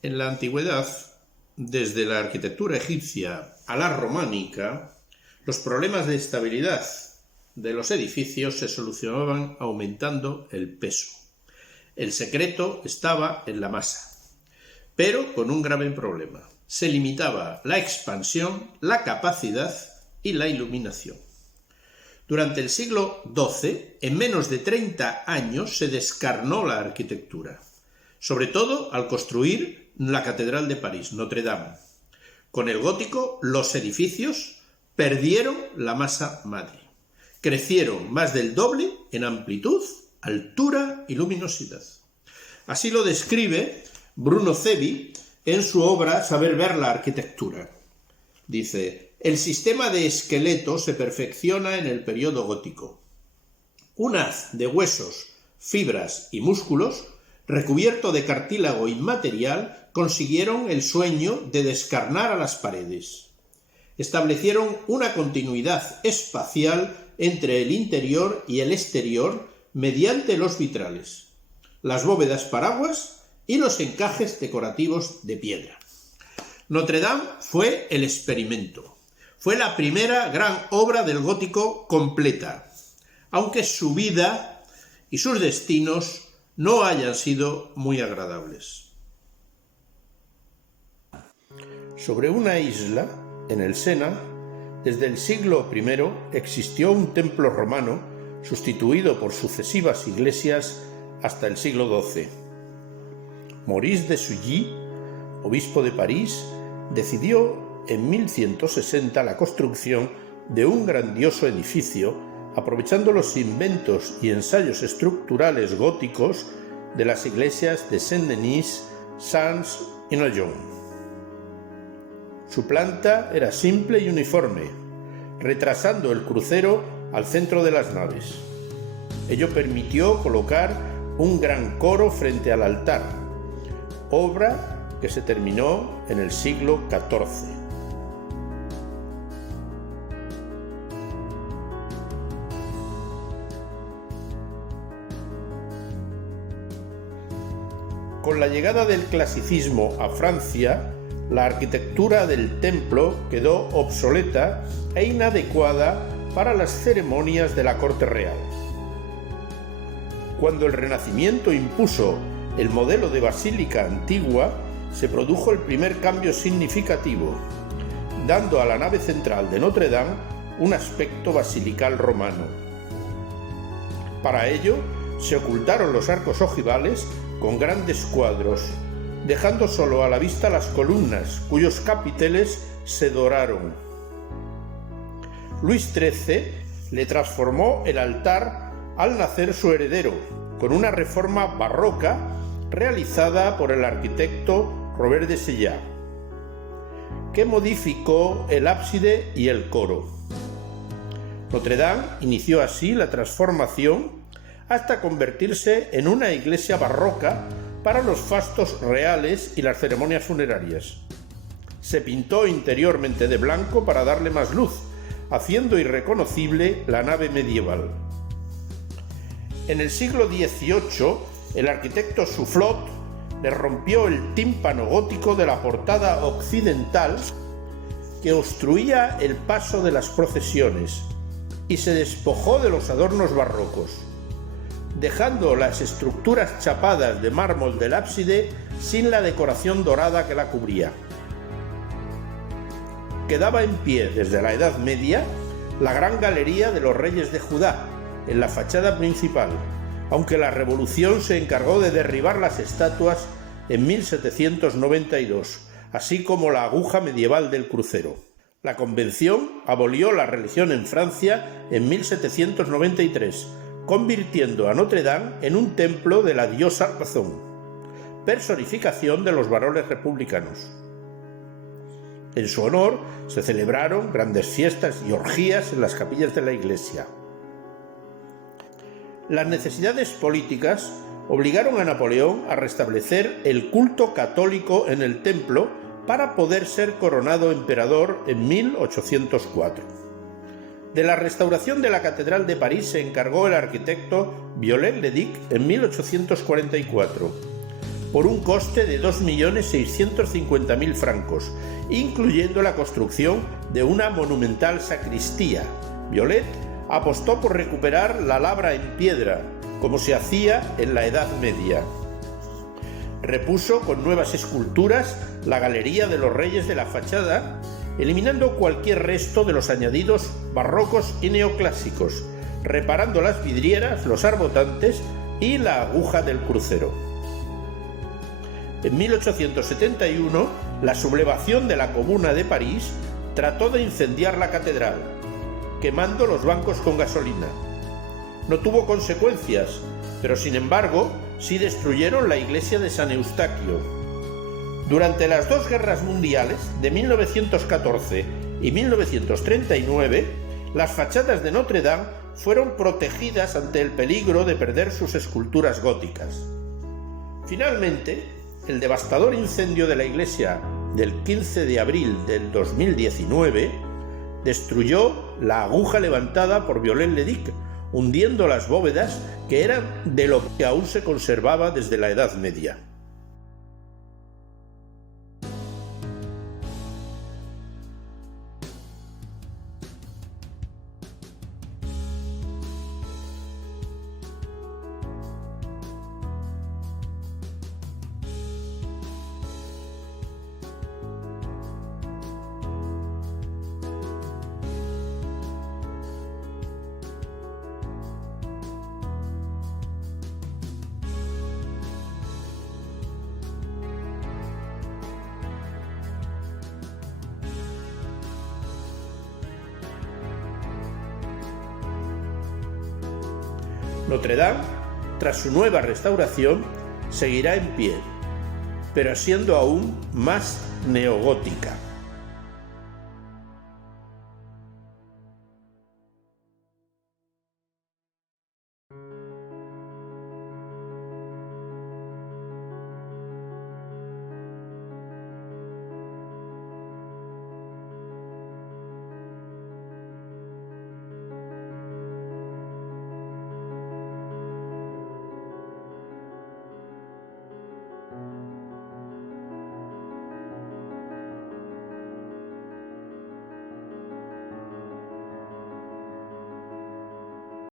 En la antigüedad, desde la arquitectura egipcia a la románica, los problemas de estabilidad de los edificios se solucionaban aumentando el peso. El secreto estaba en la masa, pero con un grave problema. Se limitaba la expansión, la capacidad y la iluminación. Durante el siglo XII, en menos de 30 años, se descarnó la arquitectura, sobre todo al construir la Catedral de París, Notre Dame. Con el gótico, los edificios perdieron la masa madre. Crecieron más del doble en amplitud, altura y luminosidad. Así lo describe Bruno Cevi en su obra Saber ver la arquitectura. Dice: el sistema de esqueleto se perfecciona en el periodo gótico. Un haz de huesos, fibras y músculos, recubierto de cartílago inmaterial, consiguieron el sueño de descarnar a las paredes. Establecieron una continuidad espacial entre el interior y el exterior mediante los vitrales, las bóvedas paraguas y los encajes decorativos de piedra. Notre Dame fue el experimento. Fue la primera gran obra del gótico completa, aunque su vida y sus destinos no hayan sido muy agradables. Sobre una isla, en el Sena, desde el siglo I existió un templo romano sustituido por sucesivas iglesias hasta el siglo XII. Maurice de Sully, obispo de París, decidió en 1160 la construcción de un grandioso edificio, aprovechando los inventos y ensayos estructurales góticos de las iglesias de Saint-Denis, Sens y Nogent. Su planta era simple y uniforme, retrasando el crucero al centro de las naves. Ello permitió colocar un gran coro frente al altar, obra que se terminó en el siglo XIV. Con la llegada del clasicismo a Francia, la arquitectura del templo quedó obsoleta e inadecuada para las ceremonias de la corte real. Cuando el Renacimiento impuso el modelo de basílica antigua, se produjo el primer cambio significativo, dando a la nave central de Notre Dame un aspecto basilical romano. Para ello, se ocultaron los arcos ojivales con grandes cuadros, dejando solo a la vista las columnas, cuyos capiteles se doraron. Luis XIII le transformó el altar al nacer su heredero, con una reforma barroca realizada por el arquitecto Robert de Sella, que modificó el ábside y el coro. Notre Dame inició así la transformación hasta convertirse en una iglesia barroca para los fastos reales y las ceremonias funerarias. Se pintó interiormente de blanco para darle más luz, haciendo irreconocible la nave medieval. En el siglo XVIII, el arquitecto Soufflot le rompió el tímpano gótico de la portada occidental que obstruía el paso de las procesiones y se despojó de los adornos barrocos, dejando las estructuras chapadas de mármol del ábside sin la decoración dorada que la cubría. Quedaba en pie desde la Edad Media la gran galería de los Reyes de Judá, en la fachada principal, aunque la Revolución se encargó de derribar las estatuas en 1792, así como la aguja medieval del crucero. La Convención abolió la religión en Francia en 1793, convirtiendo a Notre Dame en un templo de la diosa Razón, personificación de los varones republicanos. En su honor se celebraron grandes fiestas y orgías en las capillas de la iglesia. Las necesidades políticas obligaron a Napoleón a restablecer el culto católico en el templo para poder ser coronado emperador en 1804. De la restauración de la Catedral de París se encargó el arquitecto Viollet-le-Duc en 1844. por un coste de 2.650.000 francos, incluyendo la construcción de una monumental sacristía. Viollet apostó por recuperar la labra en piedra, como se hacía en la Edad Media. Repuso con nuevas esculturas la galería de los reyes de la fachada, eliminando cualquier resto de los añadidos barrocos y neoclásicos, reparando las vidrieras, los arbotantes y la aguja del crucero. En 1871, la sublevación de la Comuna de París trató de incendiar la catedral, quemando los bancos con gasolina. No tuvo consecuencias, pero sin embargo sí destruyeron la iglesia de San Eustaquio. Durante las dos guerras mundiales de 1914 y 1939, las fachadas de Notre Dame fueron protegidas ante el peligro de perder sus esculturas góticas. Finalmente, el devastador incendio de la iglesia del 15 de abril del 2019 destruyó la aguja levantada por Viollet-le-Duc, hundiendo las bóvedas que eran de lo que aún se conservaba desde la Edad Media. Notre Dame, tras su nueva restauración, seguirá en pie, pero siendo aún más neogótica.